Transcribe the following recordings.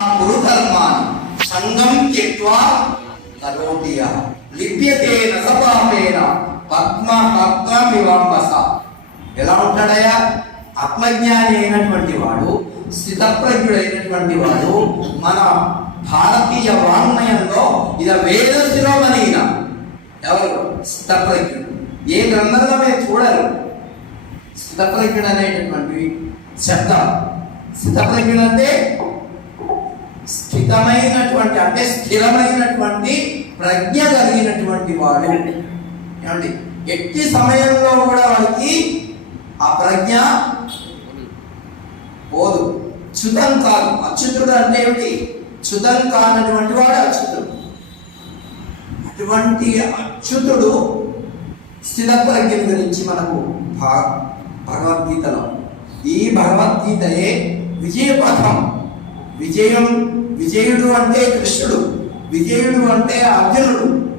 కురు కర్మాణి సంగం త్యక్వా కరోతి లిప్యతే పద్మ పత్రం వివంబస ఎలా ఉంటాడయ్యా? ఆత్మజ్ఞాని అయినటువంటి వాడు స్థితప్రజ్ఞుడైనటువంటి వాడు మన భారతీయ వాంగ్మయంలో ఇద వేద శిరోమణిన ఎవరు? స్థితప్రజ్ఞుడు. ఏ గ్రంథంలో మీరు చూడరు. స్థితప్రజ్ఞుడు అనేటటువంటి శబ్దం. స్థితప్రజ్ఞుడు అంటే స్థితమైనటువంటి అంటే స్థిరమైనటువంటి ప్రజ్ఞ కలిగినటువంటి వాడు. ఏమండి? ఎట్టి సమయంలో కూడా వాడికి ఆ ప్రజ్ఞ పోదు. చుతం కాదు. అచ్యుతుడు అంటే ఏమిటి? చుతం కానటువంటి వాడు అచ్యుతుడు. అటువంటి అచ్యుతుడు స్థిరప్రజ్ఞ గురించి మనకు భా భగవద్గీతలో. ఈ భగవద్గీతయే విజయపథం. విజయం విజయుడు అంటే కృష్ణుడు విజయుడు అంటే అర్జునుడు.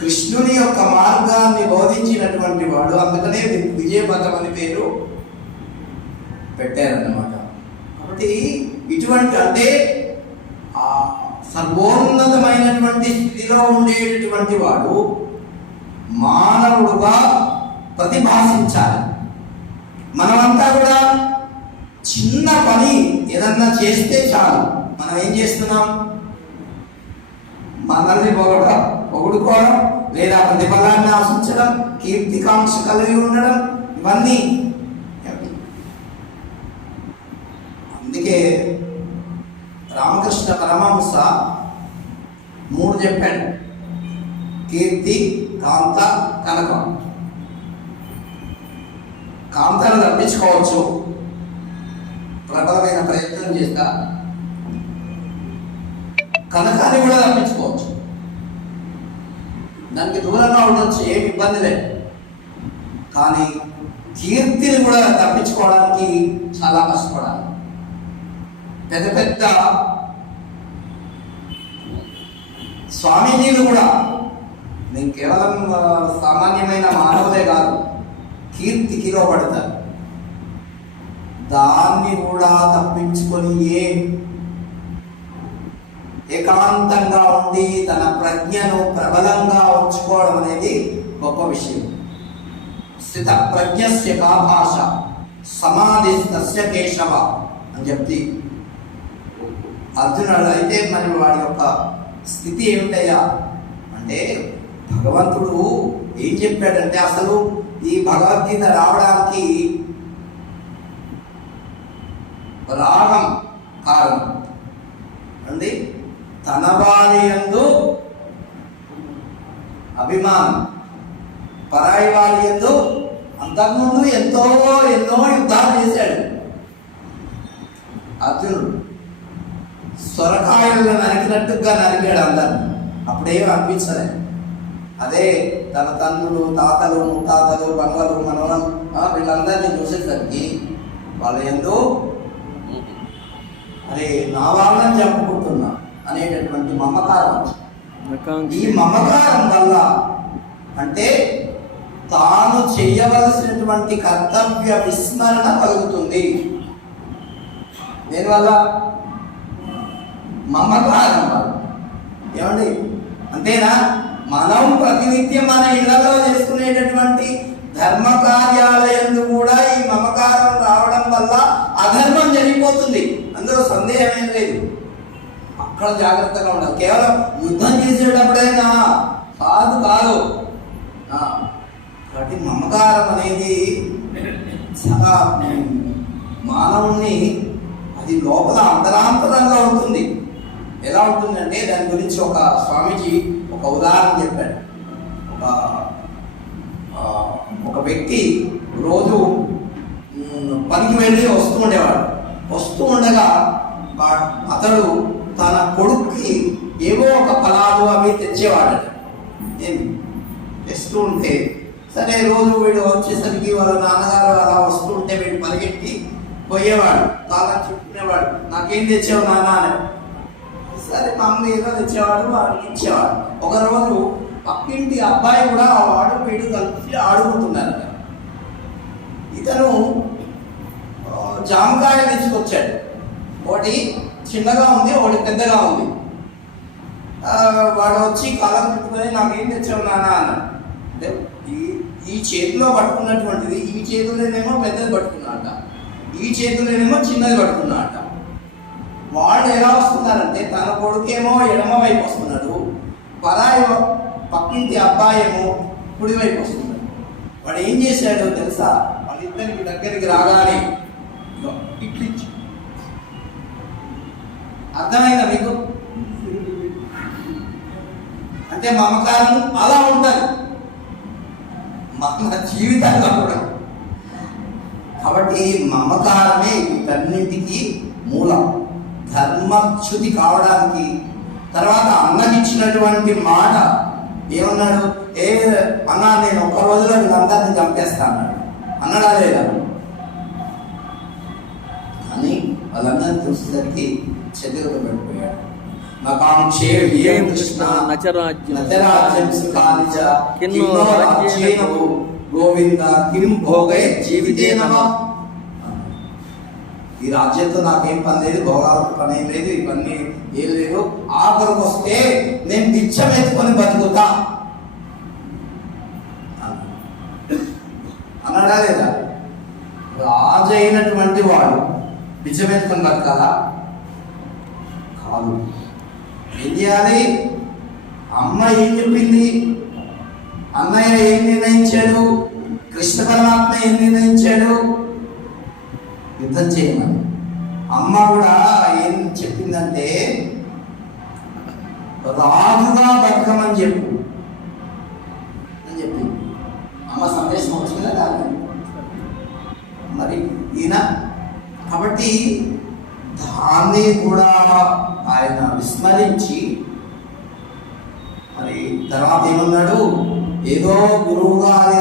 కృష్ణుని యొక్క మార్గాన్ని బోధించినటువంటి వాడు అందుకనే వి- విజయపథం అని పేరు పెట్టారన్నమాట. కాబట్టి ఇటువంటి అంటే ఆ సర్వోన్నతమైనటువంటి స్థితిలో ఉండేటటువంటి వాడు మానవుడుగా ప్రతిభాసించాలి. మనమంతా కూడా చిన్న పని ఏదన్నా చేస్తే చాలు. మనం ఏం చేస్తున్నాం? మనల్ని పొగడం పొగుడుకోవడం లేదా ప్రతిఫలాన్ని ఆశించడం కీర్తికాంక్ష కలిగి ఉండడం ఇవన్నీ. అందుకే రామకృష్ణ పరమహంస మూడు చెప్పాడు. కీర్తి కాంత కనకం. కాంతను తప్పించుకోవచ్చు ప్రబలమైన ప్రయత్నం చేస్తా. కనకాన్ని కూడా తప్పించుకోవచ్చు దానికి దూరంగా ఉండొచ్చు ఏమి ఇబ్బంది లేదు. కానీ కీర్తిని కూడా తప్పించుకోవడానికి చాలా కష్టపడాలి. పెద్ద పెద్ద స్వామీజీలు కూడా నేను కేవలం సామాన్యమైన మానవులే కాదు కీర్తికి లోపడతారు దాన్ని కూడా తప్పించుకొని ఏ ఏకాంతంగా ఉండి తన ప్రజ్ఞను ప్రబలంగా ఉంచుకోవడం అనేది గొప్ప విషయం. స్థిత ప్రజ్ఞస్య కా భాష సమాధి తస్య కేశవ అని చెప్తి అర్జునుడు అయితే మరి వాడి యొక్క స్థితి ఏమిటయ్యా? అంటే భగవంతుడు ఏం చెప్పాడంటే అసలు ఈ భగవద్గీత రావడానికి రాగం కారణం. అండి తన వారి యందు అభిమానం. పరాయి వారి ఎందు అంతకుముందు ఎంతో ఎన్నో యుద్ధాలు చేశాడు. అర్జునుడు సొరకాయలను నరికినట్టుగా నరికాడు అందరిని. అప్పుడేం అనిపించలే. అదే తన తండ్రులు తాతలు ముత్తాతలు బంగలు మనవలు ఆ, వీళ్ళందరినీ చూసేసరికి వాళ్ళ ఎందు అరే నా వాళ్ళని చెప్పుకుంటున్నా అనేటటువంటి మమకారం ఈ మమకారం వల్ల అంటే తాను చేయవలసినటువంటి కర్తవ్య విస్మరణ కలుగుతుంది. దీనివల్ల? మమకారం వల్ల. ఏమండి? అంతేనా? మనం ప్రతినిత్యం మన ఇళ్ళలో చేసుకునేటటువంటి ధర్మ కార్యాలయంలో కూడా ఈ మమకారం రావడం వల్ల అధర్మం జరిగిపోతుంది. అందులో సందేహం ఏం లేదు. అక్కడ జాగ్రత్తగా ఉండాలి. కేవలం యుద్ధం చేసేటప్పుడైనా కాదు కాదు. కాబట్టి మమకారం అనేది చాలా మానవుణ్ణి అది లోపల అంతరాంతరంగా ఉంటుంది. ఎలా ఉంటుందంటే దాని గురించి ఒక స్వామీజీ ఒక ఉదాహరణ చెప్పాడు. ఒక ఒక వ్యక్తి రోజు పనికి వెళ్ళి వస్తూ ఉండేవాడు. వస్తూ ఉండగా అతడు తన కొడుక్కి ఏవో ఒక ఫలాలు అవి తెచ్చేవాడు తెస్తూ ఉంటే సరే రోజు వీడు వచ్చేసరికి వాళ్ళ నాన్నగారు అలా వస్తూ ఉంటే వీడు పరిగెట్టి పోయేవాడు తాళం చుట్టుకునేవాడు నాకేం తెచ్చావు నాన్న? అని. సరే మా అమ్మ ఏదో తెచ్చేవాడు వాడికి ఇచ్చేవాడు. ఒకరోజు పక్కింటి అబ్బాయి కూడా ఆ వాడు వీడు కలిసి ఆడుకుంటున్నారు ఇతను జామకాయ తీసుకొచ్చాడు. ఒకటి చిన్నగా ఉంది ఒకటి పెద్దగా ఉంది. వాడు వచ్చి కాలం చుట్టుకొని నాకేం తెచ్చావు నాన్న? అన్నాడు. అంటే ఈ ఈ చేతిలో పట్టుకున్నటువంటిది ఈ చేతిలోనేమో పెద్దది పట్టుకున్నాట ఈ చేతిలోనేమో చిన్నది పట్టుకున్నాట వాళ్ళు ఎలా వస్తున్నారంటే తన కొడుకేమో ఎడమ వైపు వస్తున్నాడు పరాయి పక్కింటి అబ్బాయేమో కుడివైపు వస్తున్నాడు. వాడు ఏం చేశాడో తెలుసా? వాళ్ళిద్దరికి దగ్గరికి రాగానే ఇట్లిచ్చి అర్థమైందా మీకు? అంటే మమకారం అలా ఉండాలి. మన జీవితంలో కూడా. కాబట్టి మమకారమే వీటన్నింటికి మూలం. ధర్మచ్యుతి కావడానికి. తర్వాత అన్నకిచ్చినటువంటి మాట ఏమన్నాడు? ఏ అన్నా నేను ఒక్క రోజులో నేను చంపేస్తా చంపేస్తాను అన్నాడా లేదా? వాళ్ళందరినీ చూసేసరికి చెదురుగా పడిపోయాడు గోవింద కిం భోగై జీవితేనమా ఈ రాజ్యంతో నాకేం పని లేదు భోగాలకు పని ఏం లేదు ఇవన్నీ ఏం లేదు ఆఖరికి వస్తే నేను బిచ్చం ఎత్తుకొని బతుకుతా. అన్నాడా లేదా? రాజు అయినటువంటి వాడు బిచ్చం కదా బతకాలా? కాదు. ఏం చేయాలి అమ్మ ఏం చెప్పింది? అన్నయ్య ఏం నిర్ణయించాడు? కృష్ణ పరమాత్మ ఏం నిర్ణయించాడు? యుద్ధం చేయమని. అమ్మ కూడా ఏం చెప్పిందంటే రాజుగా బతకమని చెప్పు. అని చెప్పింది అమ్మ సందేశం వచ్చిందా కాదు? మరి ఈయన కాబట్టి దాన్ని కూడా ఆయన విస్మరించి మరి తర్వాత ఏమన్నాడు? ఏదో గురువు గారి